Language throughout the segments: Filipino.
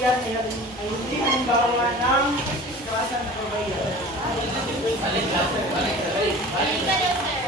pambayad ay hindi halimbawa ng kawasan na pambayad.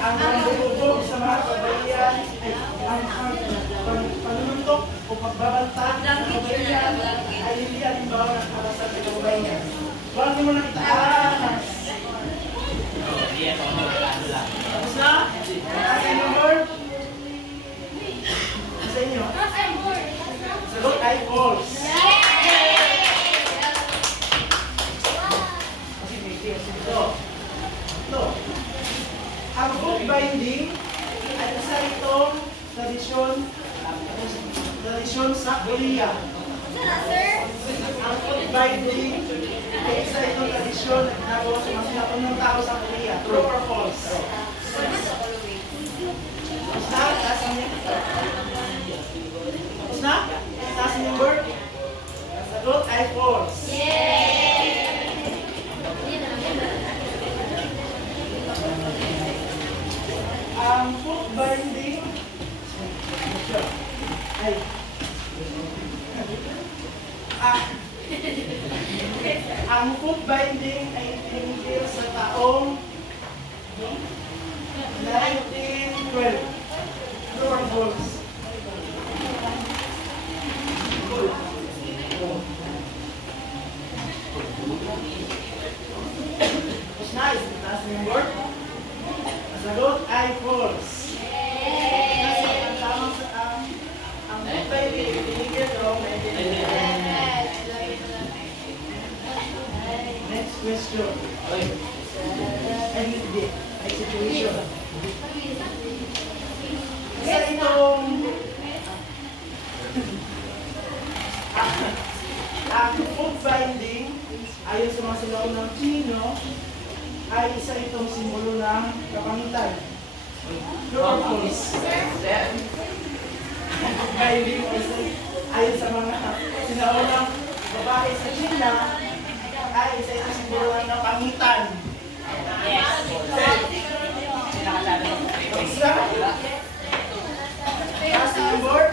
Ang nanggugutok sa mga pambayad ay ang panununtok o pagbabanta ng pambayad ay hindi halimbawa ng kawasan na pambayad. Huwag mo nang Ang book binding ay isa itong tradisyon tradisyon sa Korea. Ang book binding ay isa itong tradisyon na ginagawa sa mga sinapunong tao sa Korea. True or false? Tapos na? Taas ah, ang book binding ay tinigil sa taong 1912. True or false? Tapos na, itaas mo yung board. Ang sagot ay false. Kasi ang tamang sa ang ang book binding tinigil noong 1912. Question. Ay, hindi. Ay, situation. Isa itong ang book binding ayon sa mga silaw ng Chino ay isa itong simbolo ng kapangitan. Isa- ayon sa mga silaw ng babae sa China ay, isa ito siguro ang napangitan. Yes. Passing board.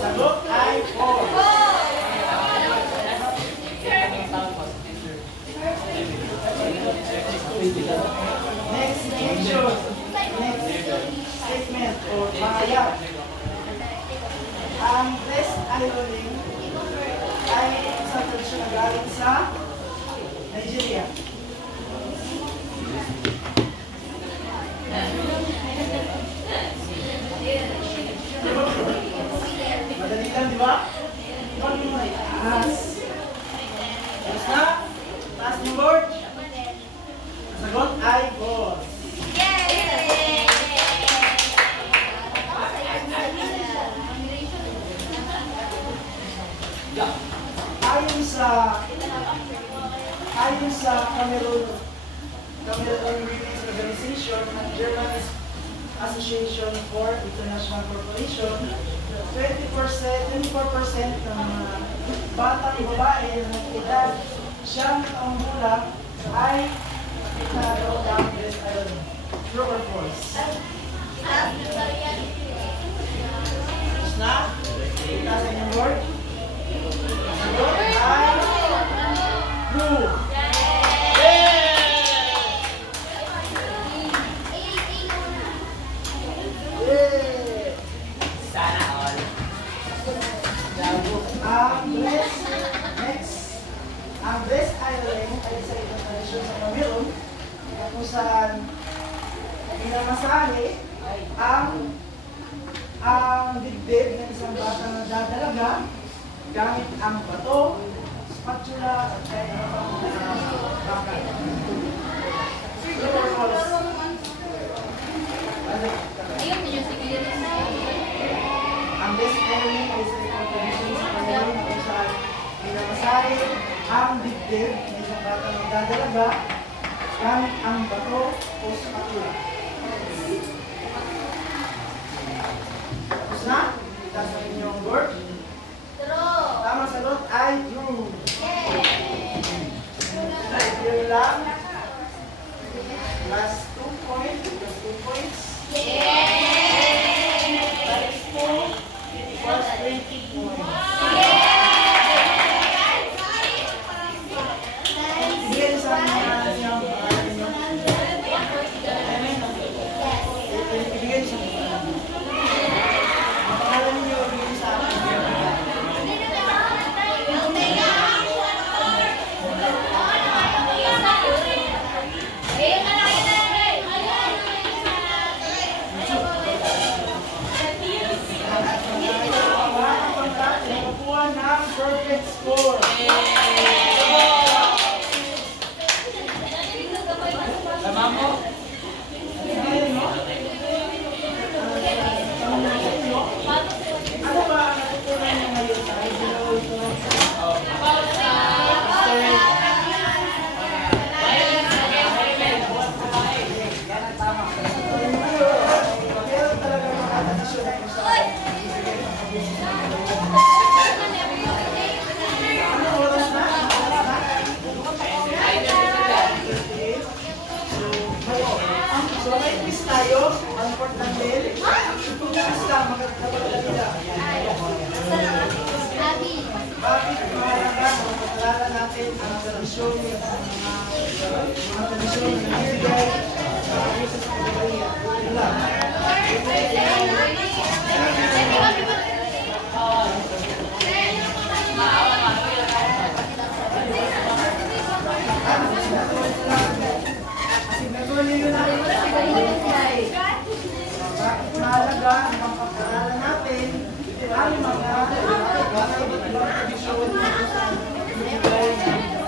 Sagot ay 4. Cameroon Cameroon Women's Organization at German Association for International Corporation, 20%, 24% ng mga batang babae ng edad siyang taong gulang ay nagawa ng breast ironing. True or false? Tapos na? Ang board. Sagot ay true. Minamasahe ang ang dibdib ng isang bata na dadalaga gamit ang bato, spatula, at kaya. True or false? Ang best ay isa itong tradisyon sa na kung saan minamasahe ang dibdib ng isang bata na dadalaga gamit ang bato o spatula. Tapos na? Itaas ang inyong board. Tamang sagot ay true. Yun lang. Last tradisyon mga tradisyon ng nagbibigay sa na. Bakit mahalaga ang pag-alaala natin ang mga iba't ibang tradisyon na nagbibigay ng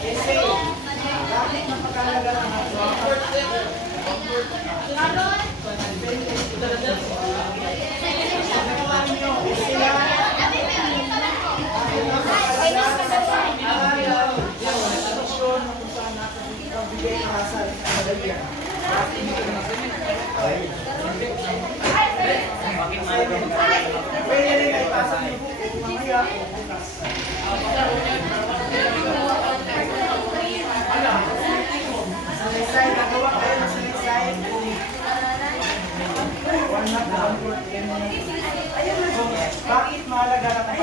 Kasi, bakit napakalaga ng mga Nagawa ninyo, sila Tradisyon na kung saan napagbigay para sa kababayan. Pwede rin ay pasa niyo po kung mamaya o bukas. Ano? Salaysay, nagawa kayo ng salaysay. One not one word. So, bakit mahalaga na kapag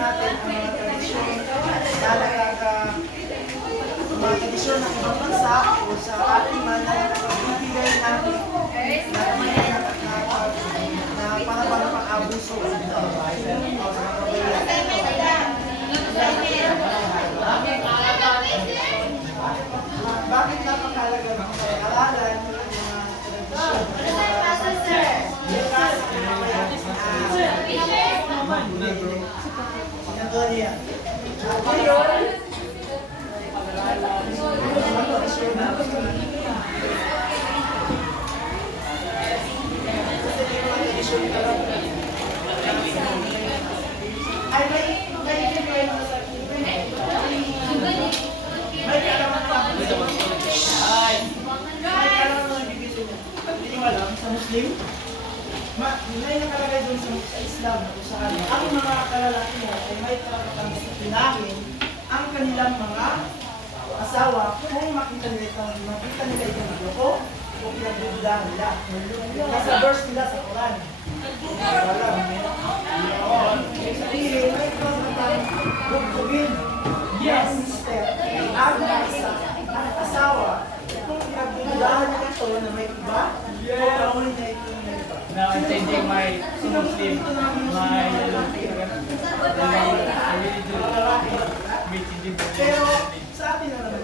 natin ang mga tradisyon? Mahalaga mga tradisyon ng bansa o sa ating na nagbibigay natin para para pang-abuso o sa kababayan. Bakit napakalaga ng pag-aaralan ng mga tradisyon? Bukas, mamaya. Sinatoria. Ngayon, ano, tradisyon na. Kasi may mga tradisyon talaga. Ay, may, may, may, may, may kalaman pa. Ay. May kalaman mga bibigyan niya. Hindi nyo alam, sa Muslim, ma, may nakalagay doon sa, sa Islam na kung saan ang mga kalalaki mo ay may karapatang pinahin ang kanilang mga asawa kung makita nila itong makita nila itong nagloko o pinagdududahan nila. Nasa verse nila sa Quran. Wala. Oo. Sabihin, may karapatang bugtugin Yes, sister. Ang isa, ang asawa, kung pinagdududahan nila ito na may iba, o kaunin na ito. Now I'm changing my Muslim, my religion. Pero sa atin na naman